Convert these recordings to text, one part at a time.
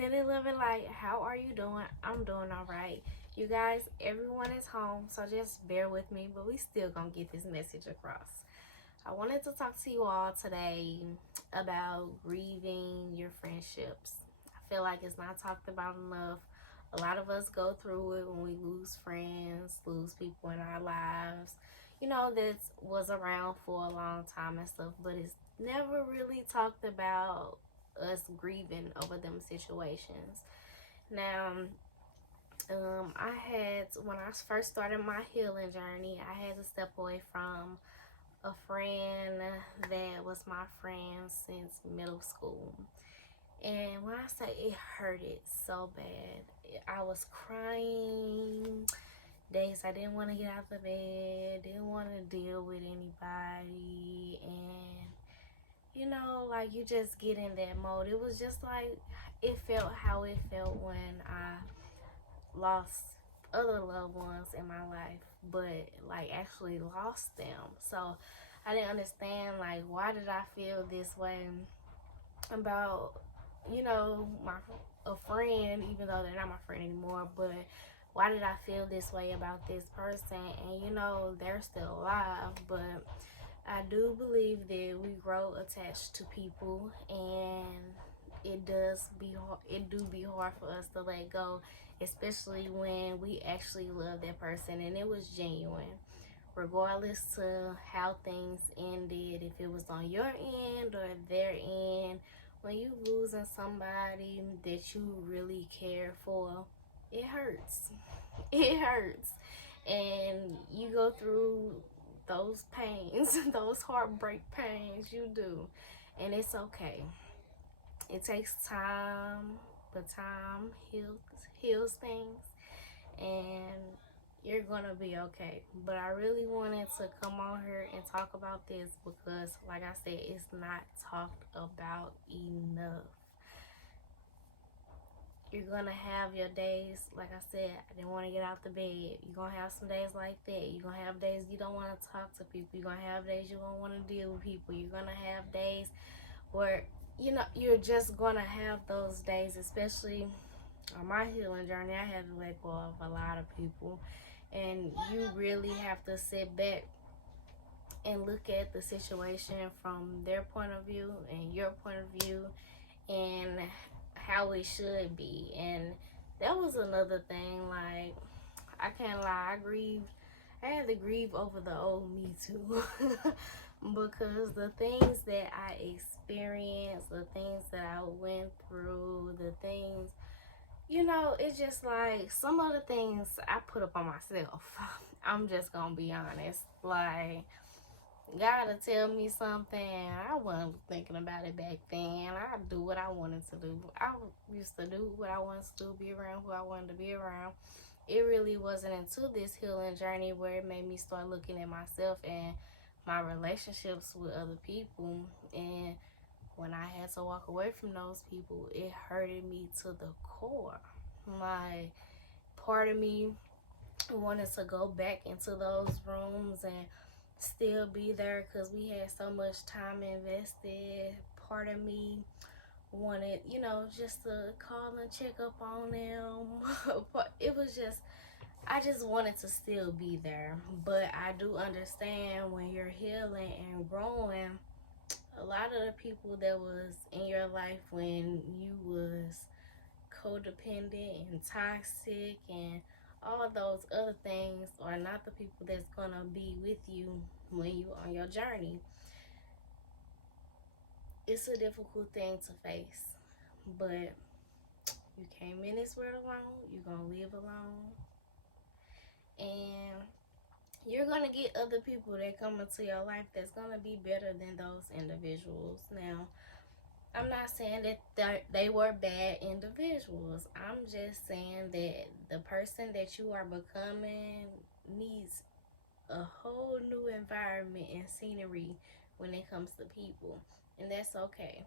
Sending love and light. How are you doing? I'm doing all right. You guys, everyone is home, so just bear with me, but we still gonna get this message across. I wanted to talk to you all today about grieving your friendships. I feel like it's not talked about enough. A lot of us go through it when we lose friends, lose people in our lives, that was around for a long time and stuff, but it's never really talked about us grieving over them situations. Now, I had, when I first started my healing journey, I had to step away from a friend that was my friend since middle school. And when I say it hurted so bad, I was crying days I didn't want to get out of the bed, didn't want to deal with anybody, and like you just get in that mode. It was just like it felt how it felt when I lost other loved ones in my life, but like actually lost them. So I didn't understand, like, why did I feel this way about my a friend, even though they're not my friend anymore. But why did I feel this way about this person? And they're still alive, but I do believe that we grow attached to people, and it do be hard for us to let go, especially when we actually love that person and it was genuine. Regardless to how things ended, if it was on your end or their end, when you losing somebody that you really care for, it hurts. It hurts. And you go through those pains, those heartbreak pains, you do. And it's okay. It takes time, but time heals things, and you're gonna be okay. But I really wanted to come on here and talk about this because, like I said, it's not talked about enough. You're gonna have your days, like I said, I didn't want to get out the bed. You're gonna have some days like that. You're gonna have days you don't want to talk to people. You're gonna have days you don't want to deal with people. You're gonna have days where you're just gonna have those days. Especially on my healing journey, I had to let go of a lot of people, and you really have to sit back and look at the situation from their point of view and your point of view, and how it should be. And that was another thing. Like, I can't lie, I had to grieve over the old me too. Because the things that I experienced, the things that I went through, the things, it's just like some of the things I put up on myself. I'm just gonna be honest. Like, God to tell me something, I wasn't thinking about it back then. I do what I wanted to do. I used to do what I wanted to do, be around who I wanted to be around. It really wasn't until this healing journey where it made me start looking at myself and my relationships with other people. And when I had to walk away from those people, it hurted me to the core. Like, part of me wanted to go back into those rooms and still be there because we had so much time invested. Part of me wanted, just to call and check up on them. But it was just, I just wanted to still be there. But I do understand when you're healing and growing, a lot of the people that was in your life when you was codependent and toxic and all those other things are not the people that's gonna be with you when you on your journey. It's a difficult thing to face, but you came in this world alone, you're gonna live alone, and you're gonna get other people that come into your life that's gonna be better than those individuals. Now, I'm not saying that they were bad individuals. I'm just saying that the person that you are becoming needs a whole new environment and scenery when it comes to people, and that's okay.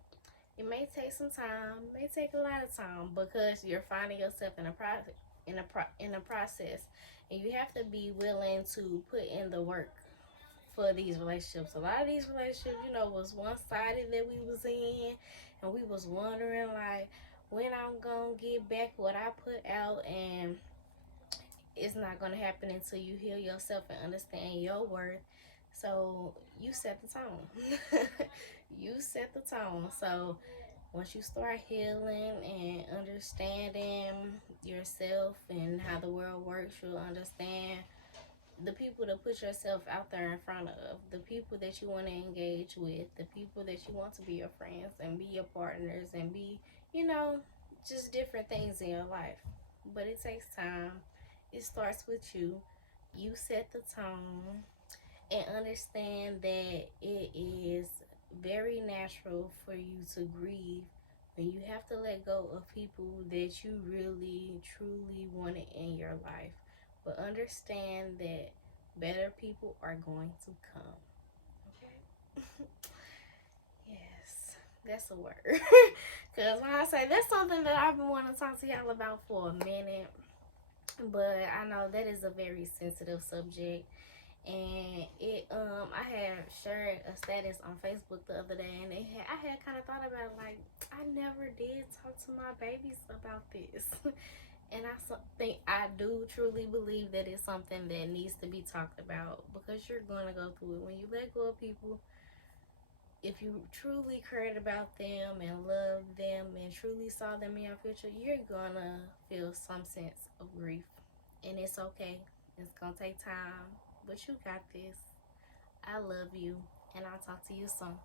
It may take some time, may take a lot of time because you're finding yourself in a process, in a process, and you have to be willing to put in the work for these relationships. A lot of these relationships, was one sided that we was in, and we was wondering like when I'm gonna gonna get back what I put out, and it's not gonna happen until you heal yourself and understand your worth. So you set the tone. You set the tone. So once you start healing and understanding yourself and how the world works, you'll understand the people to put yourself out there in front of, the people that you want to engage with, the people that you want to be your friends and be your partners and be, you know, just different things in your life. But it takes time. It starts with you. You set the tone and understand that it is very natural for you to grieve when you have to let go of people that you really truly wanted in your life. But understand that better people are going to come. Okay? Yes, that's a word. Because when I say that's something that I've been wanting to talk to y'all about for a minute, but I know that is a very sensitive subject. And I had shared a status on Facebook the other day, and I had kind of thought about, like, I never did talk to my babies about this. And think I do truly believe that it's something that needs to be talked about, because you're going to go through it when you let go of people. If you truly cared about them and loved them and truly saw them in your future, you're gonna feel some sense of grief. And it's okay. It's gonna take time. But you got this. I love you. And I'll talk to you soon.